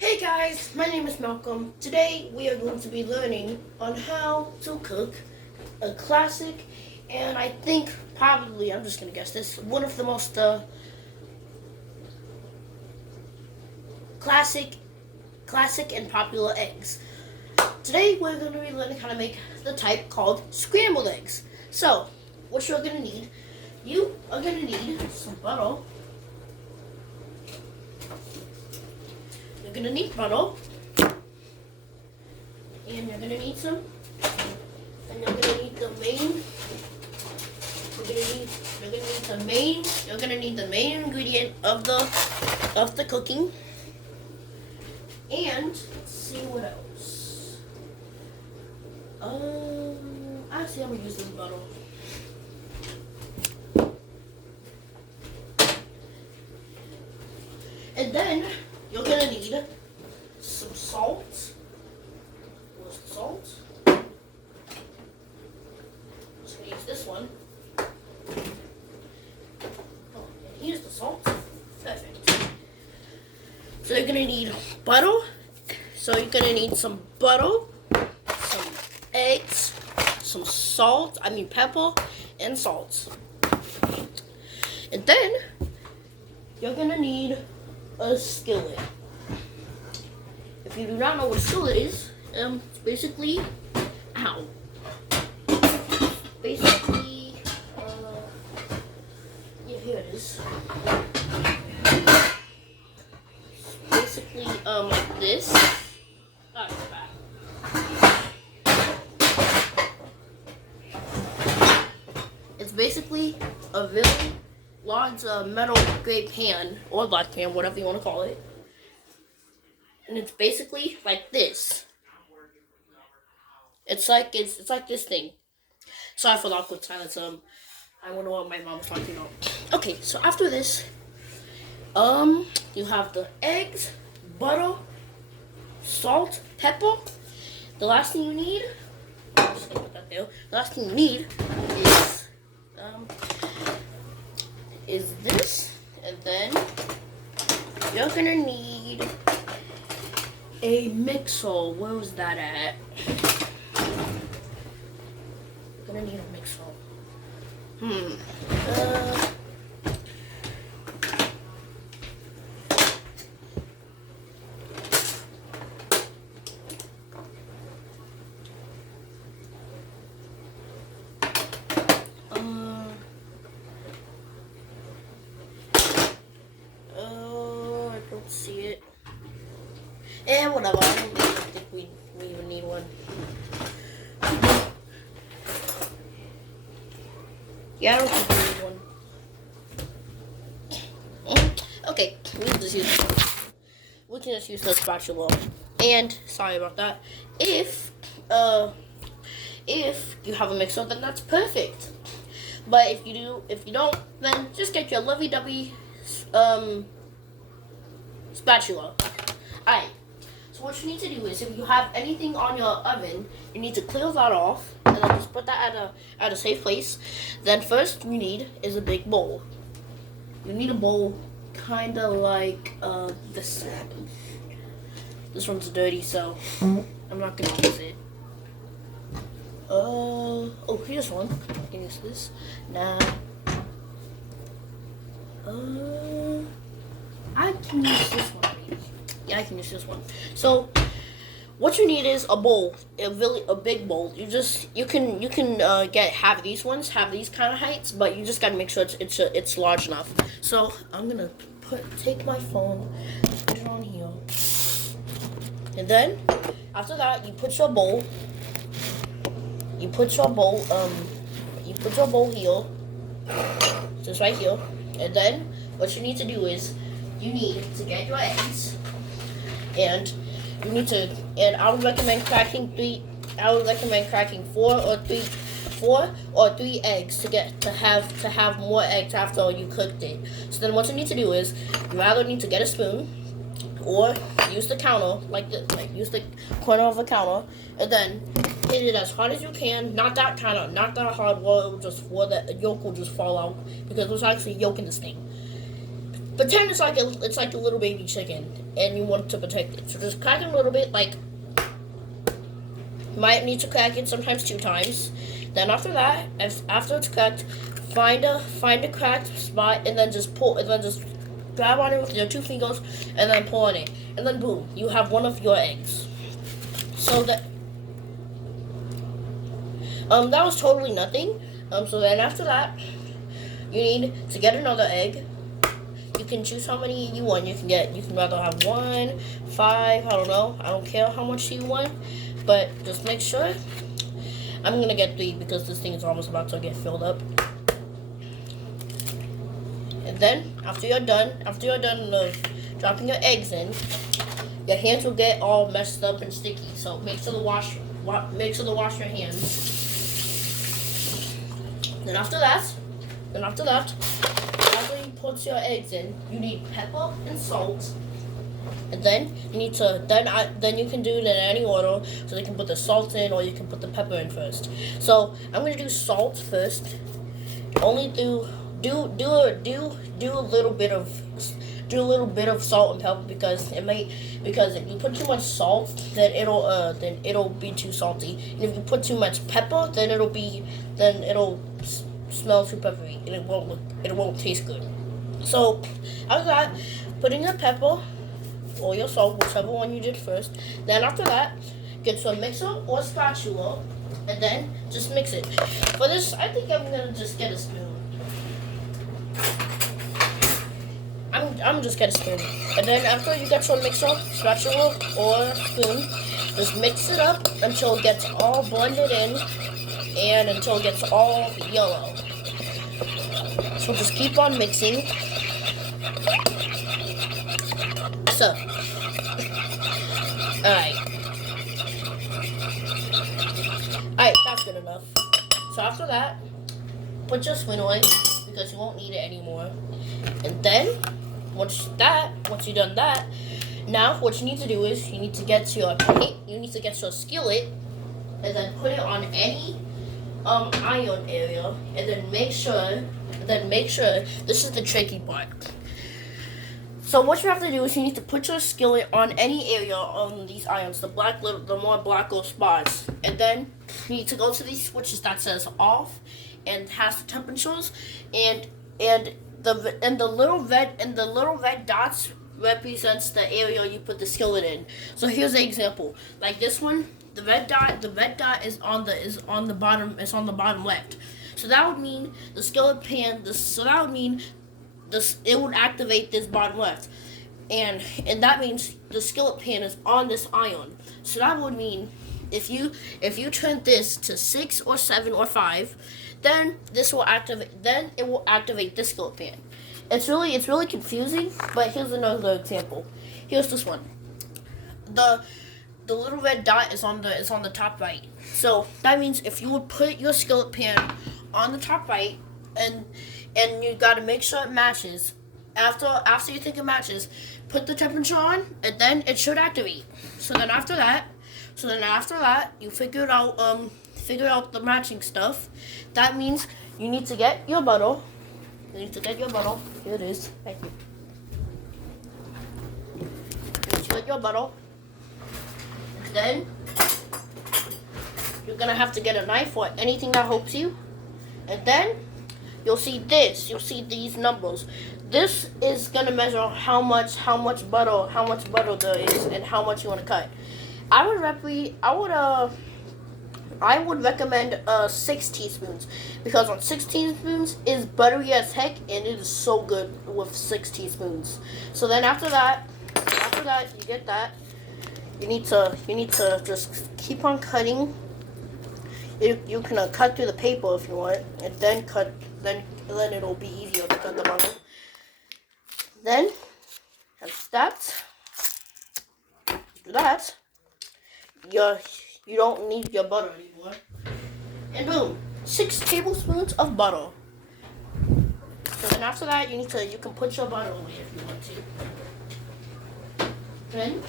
Hey guys, my name is Malcolm. Today we are going to be learning on how to cook a classic, and I think probably, I'm just going to guess this, one of the most classic and popular eggs. Today we're going to be learning how to make the type called scrambled eggs. So, what you're going to need, you are going to need some butter. You're going to need butter. And you're gonna need some, and you're gonna need the main. You're gonna need the main ingredient of the cooking. And let's see what else. Actually, I'm gonna use this butter. And then you're gonna need some salt. Salt. Just gonna use this one. Oh, and here's the salt. Perfect. So you're gonna need butter. So you're gonna need some butter, some eggs, some salt. Pepper and salt. And then you're gonna need a skillet. If you do not know what a skillet is, basically, basically, yeah, here it is. Basically, like this. Oh, it's bad. It's basically a very large metal gray pan, or black pan, whatever you want to call it. And it's basically like this. It's like this thing. Sorry for the awkward silence. I wonder what my mom was talking about. Okay, so after this, you have the eggs, butter, salt, pepper. The last thing you need, I'm just gonna put that there. The last thing you need is this, and then you're gonna need a mixer. Where was that at? Gonna need a mixer. I don't see it. Whatever. I don't think we even need one. Yeah, I don't think we need one. Okay, we can just use the spatula. And sorry about that. If you have a mixer, then that's perfect. But if you don't, then just get your lovey-dovey spatula. Alright. So what you need to do is, if you have anything on your oven, you need to clear that off, and then just put that at a safe place. Then first you need is a big bowl. You need a bowl kind of like this one. This one's dirty, so I'm not gonna use it. Oh, here's one. I can use this. Now, I can use this one maybe. Yeah, I can use this one. So, what you need is a bowl, a big bowl. You can have these ones, have these kind of heights, but you just gotta make sure it's large enough. So I'm gonna take my phone, put it on here, and then after that you put your bowl. You put your bowl here, just right here, and then what you need to do is you need to get your eggs. And you need to, and I would recommend cracking four or three eggs to have more eggs after you cooked it. So then what you need to do is you either need to get a spoon or use the counter, use the corner of a counter, and then hit it as hard as you can. Not that hard where the yolk will just fall out, because there's actually yolk in this thing. pretend it's like a little baby chicken, and you want to protect it. So just crack it a little bit, like you might need to crack it sometimes 2 times. Then after that, after it's cracked, find a cracked spot and then just pull and then just grab on it with your 2 fingers and then pull on it, and then boom, you have one of your eggs. So that was totally nothing. So then after that, you need to get another egg. You can choose how many you want. You can rather have 1, 5, I don't know. I don't care how much you want, but just make sure. I'm gonna get 3 because this thing is almost about to get filled up. And then after you're done dropping your eggs in, your hands will get all messed up and sticky. So make sure to wash your hands. Then after that, after you put your eggs in, you need pepper and salt. And then you need to then you can do it in any order. So you can put the salt in or you can put the pepper in first. So I'm gonna do salt first. Only do a little bit of salt and pepper because if you put too much salt, then it'll be too salty. And if you put too much pepper, then it'll smell too peppery and it won't taste good. So after that, putting your pepper or your salt, whichever one you did first. Then after that, get some mixer or spatula and then just mix it. For this, I think I'm gonna just get a spoon. I'm just gonna spoon. And then after you get your mixer, spatula, or spoon, just mix it up until it gets all blended in and until it gets all yellow. So just keep on mixing. So, alright, that's good enough. So after that, put your spoon away because you won't need it anymore. And then, once you've done that, now what you need to do is you need to get your skillet and then put it on any iron area, and then make sure this is the tricky part. So what you have to do is you need to put your skillet on any area on these irons, the more black little spots, and then you need to go to these switches that says off and has the temperatures, and the little red dots represents the area you put the skillet in. So here's an example, like this one. The red dot is on the bottom left. So that would mean the skillet pan. It would activate this bottom left, and that means the skillet pan is on this iron. So that would mean if you turn this to 6 or 7 or 5, then it will activate this skillet pan. It's really confusing, but here's another example. Here's this one. The little red dot is on the top right. So that means if you would put your skillet pan on the top right, and you gotta make sure it matches. After you think it matches, put the temperature on, and then it should activate. So then after that, you figure out the matching stuff. That means you need to get your butter. Here it is. Thank you. You need to get your butter. Then you're gonna have to get a knife or anything that helps you, and then you'll see these numbers. This is gonna measure how much butter there is and how much you want to cut. I would recommend 6 teaspoons because on 6 teaspoons is buttery as heck, and it is so good with 6 teaspoons. So then after that you get that. You need to just keep on cutting. You can cut through the paper if you want, and then it'll be easier to cut the butter. Then after that, you don't need your butter anymore. And boom, 6 tablespoons of butter. So then after that, you can put your butter away if you want to. Then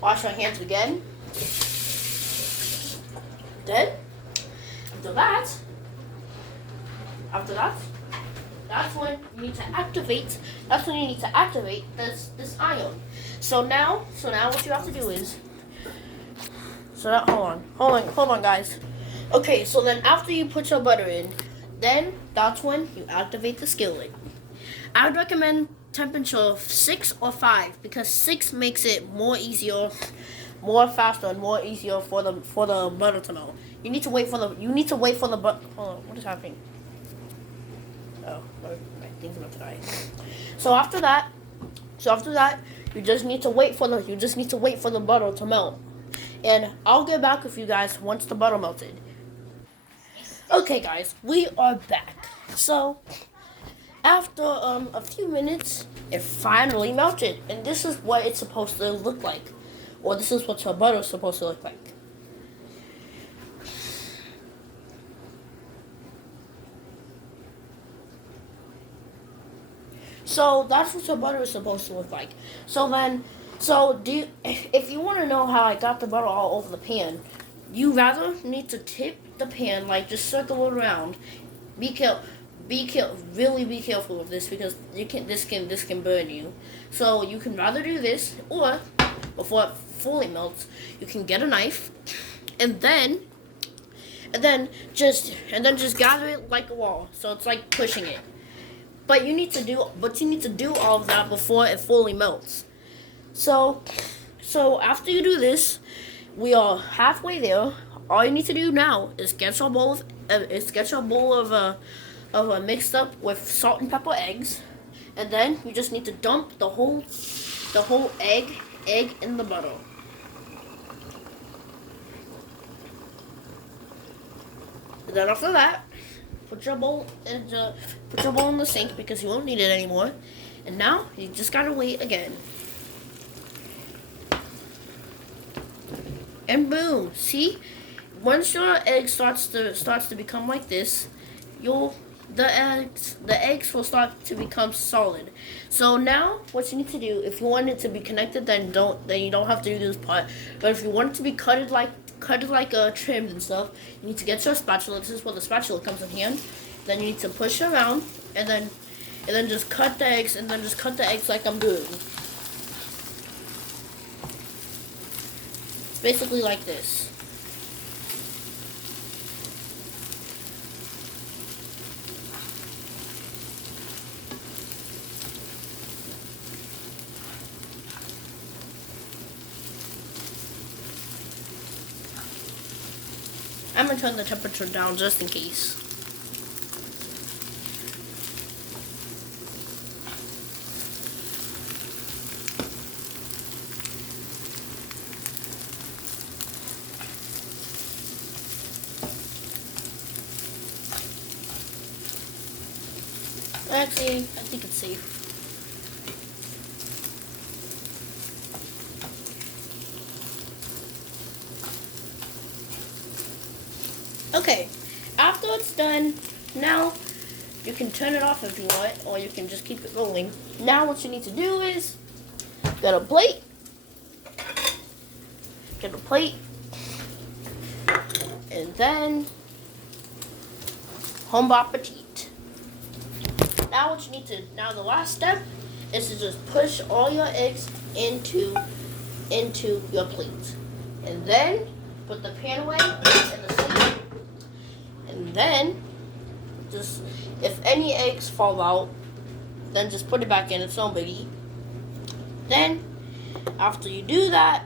wash your hands again. Then, after that, that's when you need to activate. That's when you need to activate this ion. So now what you have to do is. So now, hold on, guys. Okay, so then after you put your butter in, then that's when you activate the skillet. I would recommend temperature of 6 or 5 because 6 makes it more easier, more faster, and more easier for the butter to melt. You need to wait for the butter. Hold on, what is happening? Oh, my thing's about to die. So after that, you just need to wait for the butter to melt. And I'll get back with you guys once the butter melted. Okay, guys, we are back. So after a few minutes, it finally melted, and this is what it's supposed to look like, or this is what your butter is supposed to look like. So that's what your butter is supposed to look like. If you want to know how I got the butter all over the pan, you rather need to tip the pan, like just circle it around. Be careful. Really be careful with this because this can burn you. So you can rather do this, or before it fully melts, you can get a knife, and then just gather it like a wall. So it's like pushing it. But you need to do all of that before it fully melts. So after you do this, we are halfway there. All you need to do now is get your bowl of mixed up with salt and pepper eggs, and then you just need to dump the whole egg in the butter. And then after that, put your bowl in the sink because you won't need it anymore. And now you just gotta wait again. And boom! See, once your egg starts to become like this, the eggs will start to become solid. So now what you need to do, if you want it to be connected, then you don't have to do this part. But if you want it to be cut like trimmed and stuff, you need to get your spatula. This is where the spatula comes in hand. Then you need to push around and then just cut the eggs like I'm doing. Basically like this. I'm gonna turn the temperature down just in case. Actually, I think it's safe. Okay, after it's done, now you can turn it off if you want, or you can just keep it rolling. Now what you need to do is get a plate, and then bon appetit. Now the last step is to just push all your eggs into your plate, and then put the pan away in the sink. And then, just if any eggs fall out, then just put it back in. It's no biggie. Then, after you do that,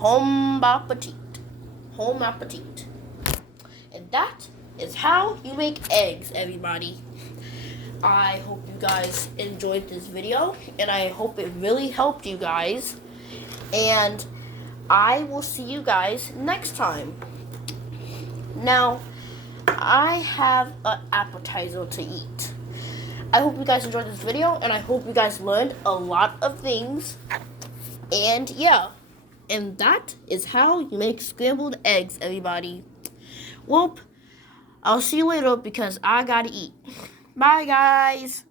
bon appetit. And that is how you make eggs, everybody. I hope you guys enjoyed this video, and I hope it really helped you guys. And I will see you guys next time. Now, I have an appetizer to eat. I hope you guys enjoyed this video, and I hope you guys learned a lot of things. And yeah, and that is how you make scrambled eggs, everybody. Well, I'll see you later because I gotta eat. Bye, guys.